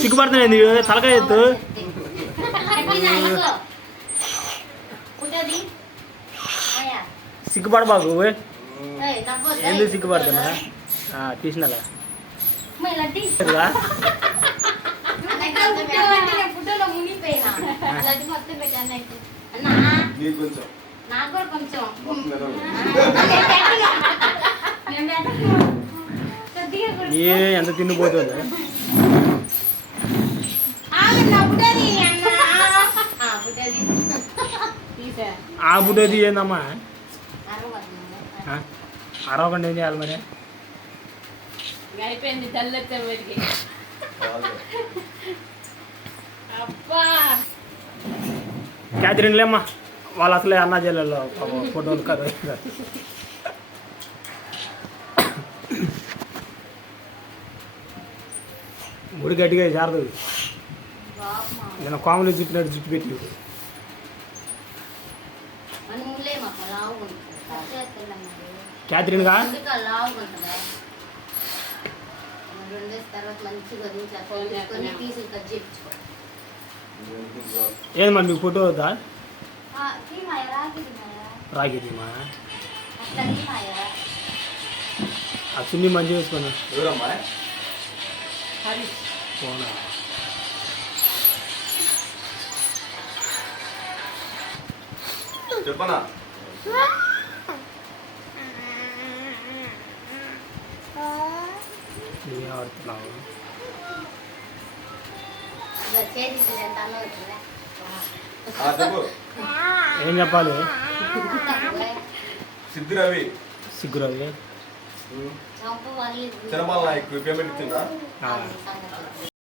సిగ్గుపడుతున్నాయి తలకాయ ఎత్తు సిగ్గుపడబాకు ఎందుకు సిగ్గుపడుతున్నా తీసినలా ఎంత తిన్నిపోతుంది ఆ బుడ్డది ఏందమ్మా అరవకుండా ఏం చేయాలి మరి అయిపోయింది తెల్లెత్తే వీడికి అబ్బా క్యాథరిన్ లేమ్మా వాళ్ళు అసలే అన్నా జిల్లాలో ఫోటోలు కదా ముడి గట్టిగా జారదు నేను కాములు చుట్టినట్టు చుట్టు పెట్టి క్యాథరిన్గా ఏది మరి మీకు ఫోటో వద్దా రాగిదీమా ఆ చున్నీ మంచిగా వేసుకున్నా పోనా చెప్పనా ఆడుతున్నావు ఏం చెప్పాలి సిగ్గురవి సిగ్గురవి సినిమా పేమెంట్ ఇచ్చిందా